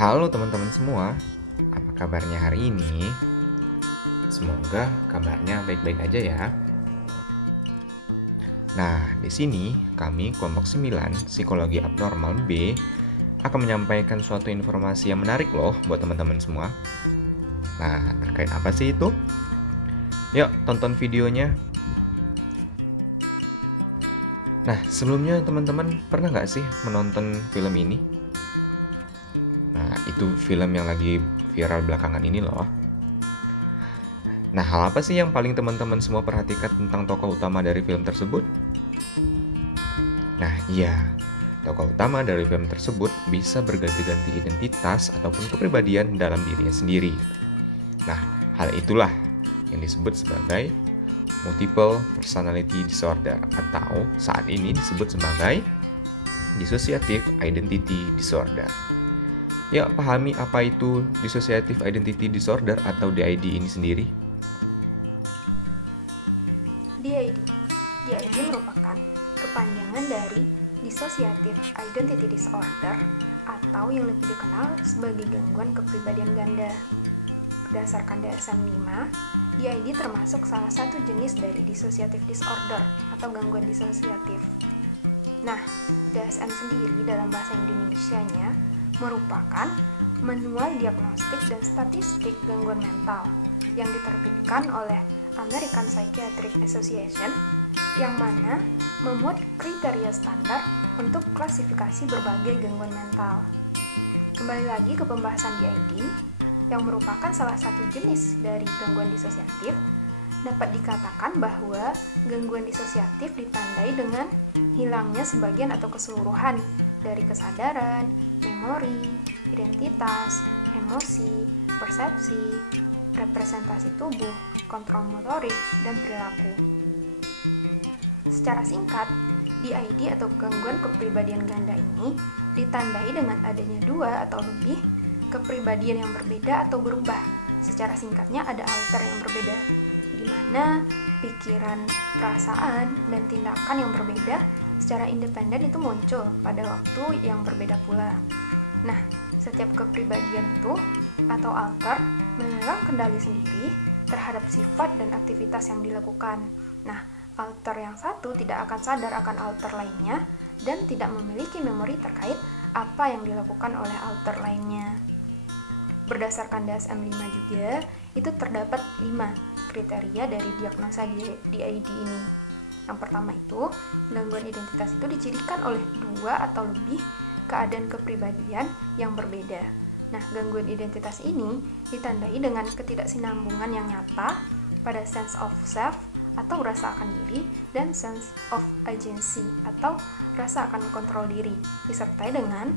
Halo teman-teman semua, apa kabarnya hari ini? Semoga kabarnya baik-baik aja ya. Nah, di sini kami kelompok 9 Psikologi Abnormal B akan menyampaikan suatu informasi yang menarik loh buat teman-teman semua. Nah, terkait apa sih itu? Yuk, tonton videonya. Nah, sebelumnya teman-teman pernah nggak sih menonton film ini? Nah, itu film yang lagi viral belakangan ini loh. Nah, hal apa sih yang paling teman-teman semua perhatikan tentang tokoh utama dari film tersebut? Nah, iya. Tokoh utama dari film tersebut bisa berganti-ganti identitas ataupun kepribadian dalam dirinya sendiri. Nah, hal itulah yang disebut sebagai multiple personality disorder atau saat ini disebut sebagai dissociative identity disorder. Ya, pahami apa itu dissociative identity disorder atau DID ini sendiri? DID merupakan kepanjangan dari Dissociative Identity Disorder atau yang lebih dikenal sebagai gangguan kepribadian ganda. Berdasarkan DSM-5, DID termasuk salah satu jenis dari dissociative disorder atau gangguan disosiatif. Nah, DSM sendiri dalam bahasa Indonesianya merupakan manual diagnostik dan statistik gangguan mental yang diterbitkan oleh American Psychiatric Association yang mana memuat kriteria standar untuk klasifikasi berbagai gangguan mental. Kembali lagi ke pembahasan DID, yang merupakan salah satu jenis dari gangguan disosiatif, dapat dikatakan bahwa gangguan disosiatif ditandai dengan hilangnya sebagian atau keseluruhan dari kesadaran, memori, identitas, emosi, persepsi, representasi tubuh, kontrol motorik, dan perilaku. Secara singkat, DID atau gangguan kepribadian ganda ini ditandai dengan adanya dua atau lebih kepribadian yang berbeda atau berubah. Secara singkatnya ada alter yang berbeda, di mana pikiran, perasaan, dan tindakan yang berbeda secara independen itu muncul pada waktu yang berbeda pula. Nah, setiap kepribadian itu atau alter memegang kendali sendiri terhadap sifat dan aktivitas yang dilakukan. Nah, alter yang satu tidak akan sadar akan alter lainnya dan tidak memiliki memori terkait apa yang dilakukan oleh alter lainnya. Berdasarkan DSM-5 juga, itu terdapat 5 kriteria dari diagnosa DID ini. Yang pertama itu, gangguan identitas itu dicirikan oleh dua atau lebih keadaan kepribadian yang berbeda. Nah, gangguan identitas ini ditandai dengan ketidaksinambungan yang nyata pada sense of self atau rasa akan diri dan sense of agency atau rasa akan kontrol diri, disertai dengan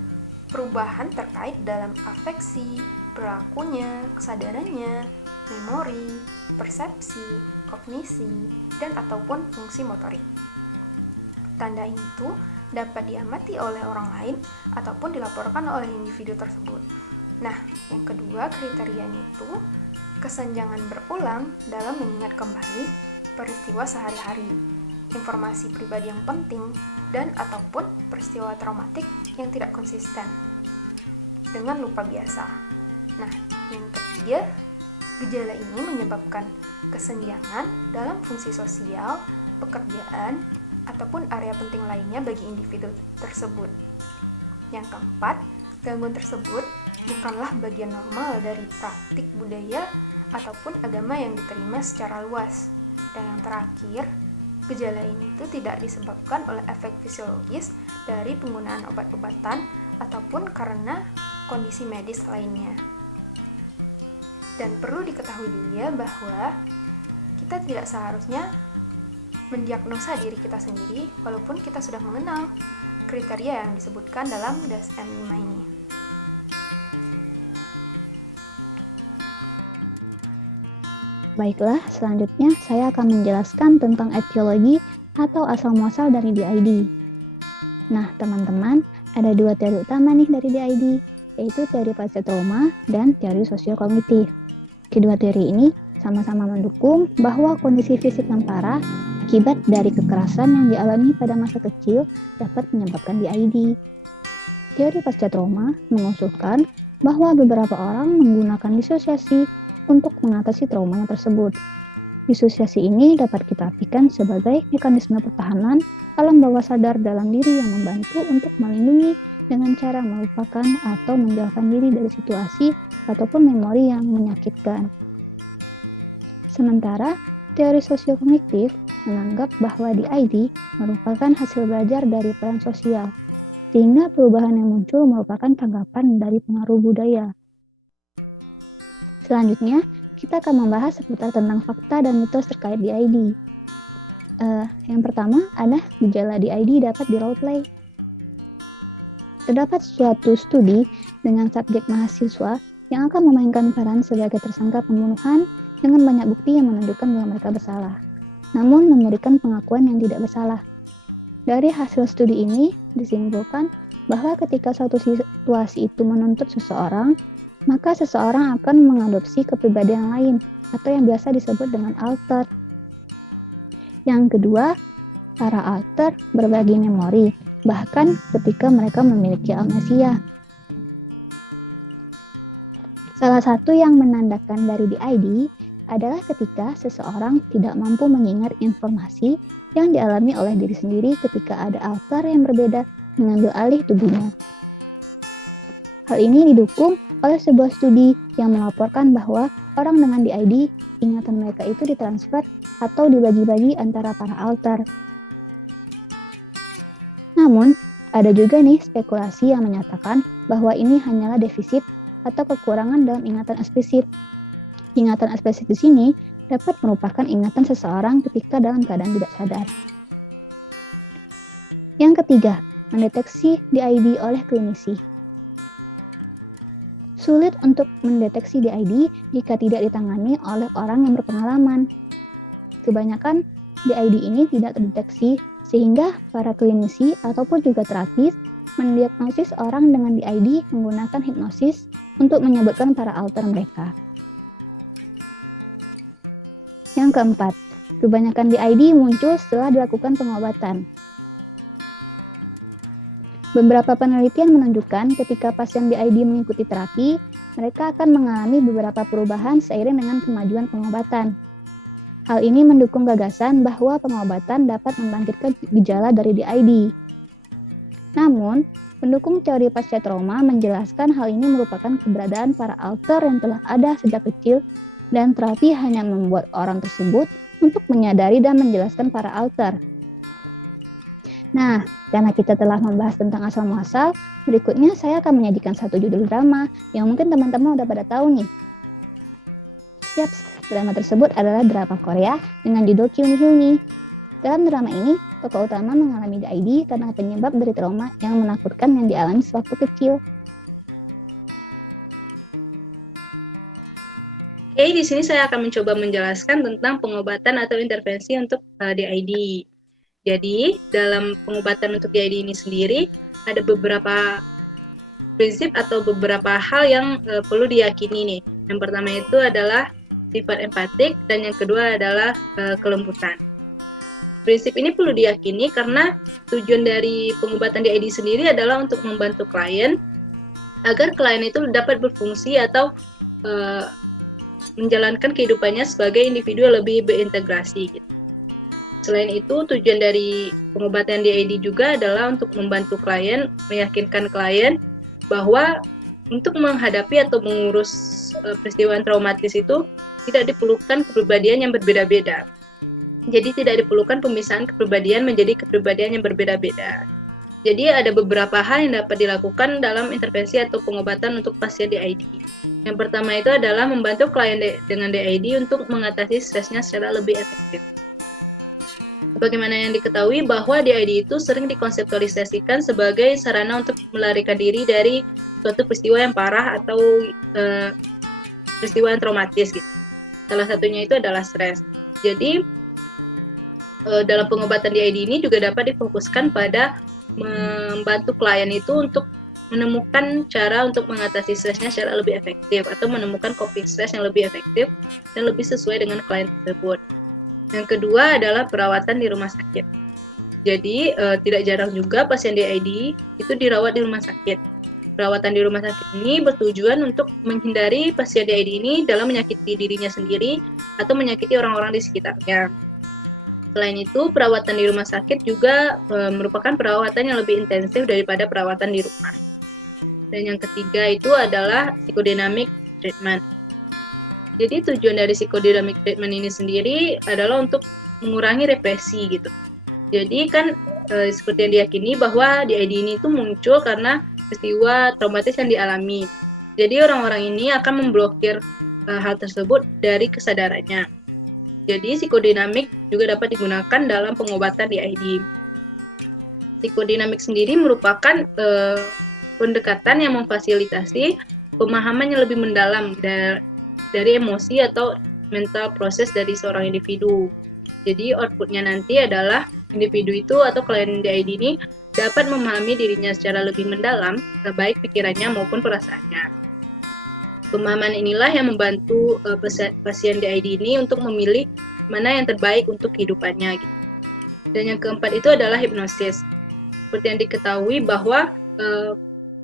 perubahan terkait dalam afeksi, perilakunya, kesadarannya, memori, persepsi, kognisi, dan ataupun fungsi motorik. Tanda ini tuh dapat diamati oleh orang lain ataupun dilaporkan oleh individu tersebut. Nah, yang kedua kriterianya itu kesenjangan berulang dalam mengingat kembali peristiwa sehari-hari, informasi pribadi yang penting, dan ataupun peristiwa traumatik yang tidak konsisten dengan lupa biasa. Nah, yang ketiga, gejala ini menyebabkan kesenjangan dalam fungsi sosial, pekerjaan, ataupun area penting lainnya bagi individu tersebut. Yang keempat, gangguan tersebut bukanlah bagian normal dari praktik budaya ataupun agama yang diterima secara luas. Dan yang terakhir, gejala ini itu tidak disebabkan oleh efek fisiologis dari penggunaan obat-obatan ataupun karena kondisi medis lainnya. Dan perlu diketahui juga bahwa kita tidak seharusnya mendiagnosa diri kita sendiri walaupun kita sudah mengenal kriteria yang disebutkan dalam DSM-5 ini. Baiklah, selanjutnya saya akan menjelaskan tentang etiologi atau asal-muasal dari DID. Nah, teman-teman, ada dua teori utama nih dari DID, yaitu teori pasca trauma dan teori sosiokognitif. Kedua teori ini sama-sama mendukung bahwa kondisi fisik yang parah akibat dari kekerasan yang dialami pada masa kecil dapat menyebabkan DID. Teori pasca trauma mengusulkan bahwa beberapa orang menggunakan disosiasi untuk mengatasi traumanya tersebut. Disosiasi ini dapat kita artikan sebagai mekanisme pertahanan alam bawah sadar dalam diri yang membantu untuk melindungi dengan cara melupakan atau menjauhkan diri dari situasi ataupun memori yang menyakitkan. Sementara, teori sosiokognitif menganggap bahwa DID merupakan hasil belajar dari peran sosial, sehingga perubahan yang muncul merupakan tanggapan dari pengaruh budaya. Selanjutnya, kita akan membahas seputar tentang fakta dan mitos terkait DID. Yang pertama, ada gejala DID dapat di role play. Terdapat suatu studi dengan subjek mahasiswa yang akan memainkan peran sebagai tersangka pembunuhan dengan banyak bukti yang menunjukkan bahwa mereka bersalah, namun memberikan pengakuan yang tidak bersalah. Dari hasil studi ini disimpulkan bahwa ketika suatu situasi itu menuntut seseorang, maka seseorang akan mengadopsi kepribadian lain atau yang biasa disebut dengan alter. Yang kedua, para alter berbagi memori, bahkan ketika mereka memiliki amnesia. Salah satu yang menandakan dari DID adalah ketika seseorang tidak mampu mengingat informasi yang dialami oleh diri sendiri ketika ada alter yang berbeda mengambil alih tubuhnya. Hal ini didukung oleh sebuah studi yang melaporkan bahwa orang dengan DID, ingatan mereka itu ditransfer atau dibagi-bagi antara para alter. Namun, ada juga nih spekulasi yang menyatakan bahwa ini hanyalah defisit atau kekurangan dalam ingatan eksplisit. Ingatan eksplisit di sini dapat merupakan ingatan seseorang ketika dalam keadaan tidak sadar. Yang ketiga, mendeteksi DID oleh klinisi. Sulit untuk mendeteksi DID jika tidak ditangani oleh orang yang berpengalaman. Kebanyakan DID ini tidak terdeteksi sehingga para klinisi ataupun juga terapis mendiagnosis orang dengan DID menggunakan hipnosis untuk menyebutkan para alter mereka. Yang keempat, kebanyakan DID muncul setelah dilakukan pengobatan. Beberapa penelitian menunjukkan ketika pasien DID mengikuti terapi, mereka akan mengalami beberapa perubahan seiring dengan kemajuan pengobatan. Hal ini mendukung gagasan bahwa pengobatan dapat membangkitkan gejala dari DID. Namun, pendukung teori pasca trauma menjelaskan hal ini merupakan keberadaan para alter yang telah ada sejak kecil dan terapi hanya membuat orang tersebut untuk menyadari dan menjelaskan para alter. Nah, karena kita telah membahas tentang asal-muasal, berikutnya saya akan menyajikan satu judul drama yang mungkin teman-teman udah pada tahu nih. Yaps, drama tersebut adalah drama Korea dengan judul Kyuni Hyuni. Dalam drama ini, tokoh utama mengalami DID karena penyebab dari trauma yang menakutkan yang dialami sewaktu kecil. Oke, di sini saya akan mencoba menjelaskan tentang pengobatan atau intervensi untuk DID. Jadi, dalam pengobatan untuk DID ini sendiri, ada beberapa prinsip atau beberapa hal yang perlu diyakini nih. Yang pertama itu adalah sifat empatik, dan yang kedua adalah kelembutan. Prinsip ini perlu diyakini karena tujuan dari pengobatan DID sendiri adalah untuk membantu klien agar klien itu dapat berfungsi atau menjalankan kehidupannya sebagai individu yang lebih berintegrasi gitu. Selain itu, tujuan dari pengobatan DID juga adalah untuk membantu klien, meyakinkan klien bahwa untuk menghadapi atau mengurus peristiwa traumatis itu tidak diperlukan kepribadian yang berbeda-beda. Jadi tidak diperlukan pemisahan kepribadian menjadi kepribadian yang berbeda-beda. Jadi ada beberapa hal yang dapat dilakukan dalam intervensi atau pengobatan untuk pasien DID. Yang pertama itu adalah membantu klien dengan DID untuk mengatasi stresnya secara lebih efektif. Bagaimana yang diketahui bahwa DID itu sering dikonseptualisasikan sebagai sarana untuk melarikan diri dari suatu peristiwa yang parah atau peristiwa yang traumatis gitu. Salah satunya itu adalah stres. Jadi dalam pengobatan DID ini juga dapat difokuskan pada membantu klien itu untuk menemukan cara untuk mengatasi stresnya secara lebih efektif atau menemukan coping stress yang lebih efektif dan lebih sesuai dengan klien tersebut. Yang kedua adalah perawatan di rumah sakit. Jadi tidak jarang juga pasien DID itu dirawat di rumah sakit. perawatan di rumah sakit ini bertujuan untuk menghindari pasien DID ini dalam menyakiti dirinya sendiri atau menyakiti orang-orang di sekitarnya. Selain itu, perawatan di rumah sakit juga merupakan perawatan yang lebih intensif daripada perawatan di rumah. Dan yang ketiga itu adalah psychodynamic treatment. Jadi tujuan dari psychodynamic treatment ini sendiri adalah untuk mengurangi represi gitu. Jadi kan seperti yang diyakini bahwa DID ini itu muncul karena peristiwa traumatis yang dialami. Jadi orang-orang ini akan memblokir hal tersebut dari kesadarannya. Jadi psikodinamik juga dapat digunakan dalam pengobatan DID. Psikodinamik sendiri merupakan pendekatan yang memfasilitasi pemahaman yang lebih mendalam dari emosi atau mental proses dari seorang individu. Jadi outputnya nanti adalah individu itu atau klien DID ini dapat memahami dirinya secara lebih mendalam, baik pikirannya maupun perasaannya. Pemahaman inilah yang membantu pasien DID ini untuk memilih mana yang terbaik untuk kehidupannya. Gitu. Dan yang keempat itu adalah hipnosis. Seperti yang diketahui bahwa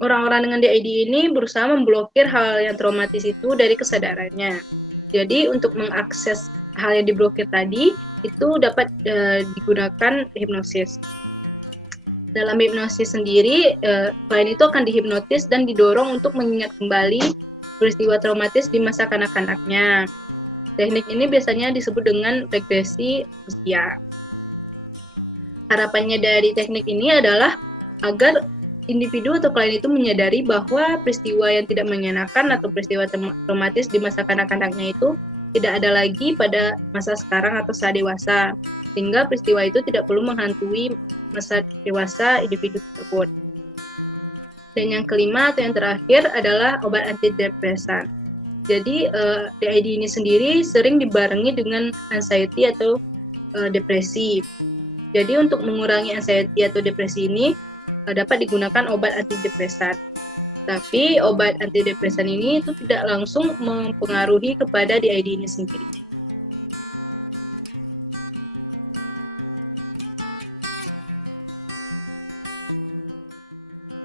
orang-orang dengan DID ini berusaha memblokir hal yang traumatis itu dari kesadarannya. Jadi untuk mengakses hal yang diblokir tadi itu dapat digunakan hipnosis. Dalam hipnosis sendiri, klien itu akan dihipnotis dan didorong untuk mengingat kembali peristiwa traumatis di masa kanak-kanaknya. Teknik ini biasanya disebut dengan regresi usia. Harapannya dari teknik ini adalah agar individu atau klien itu menyadari bahwa peristiwa yang tidak mengenakan atau peristiwa traumatis di masa kanak-kanaknya itu tidak ada lagi pada masa sekarang atau saat dewasa, sehingga peristiwa itu tidak perlu menghantui masa dewasa individu tersebut. Dan yang kelima atau yang terakhir adalah obat antidepresan. Jadi DID ini sendiri sering dibarengi dengan anxiety atau depresi. Jadi untuk mengurangi anxiety atau depresi ini dapat digunakan obat antidepresan. Tapi obat antidepresan ini itu tidak langsung mempengaruhi kepada DID ini sendiri.